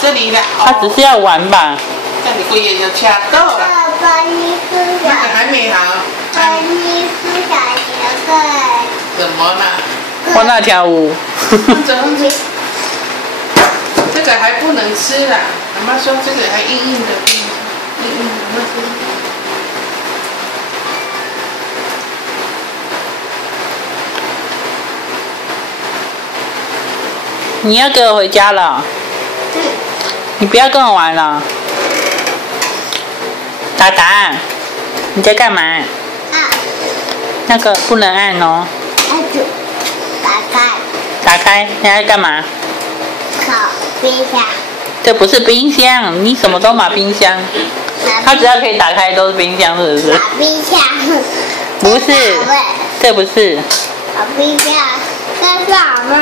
这里啦。他只是要玩吧？这里规个就掐到了。爸爸，你是那个还没好。你是小杰克。怎么了？我那跳舞。这个还不能吃啦，妈妈说这个还硬硬的，硬硬的，你要跟我回家了？你不要跟我玩了。达达，你在干嘛？那个不能按哦。打开。打开，你在干嘛？烤冰箱。这不是冰箱，你什么都买冰箱。它只要可以打开都是冰箱，是不是？打冰箱。不是，这不是。打冰箱，这是什么？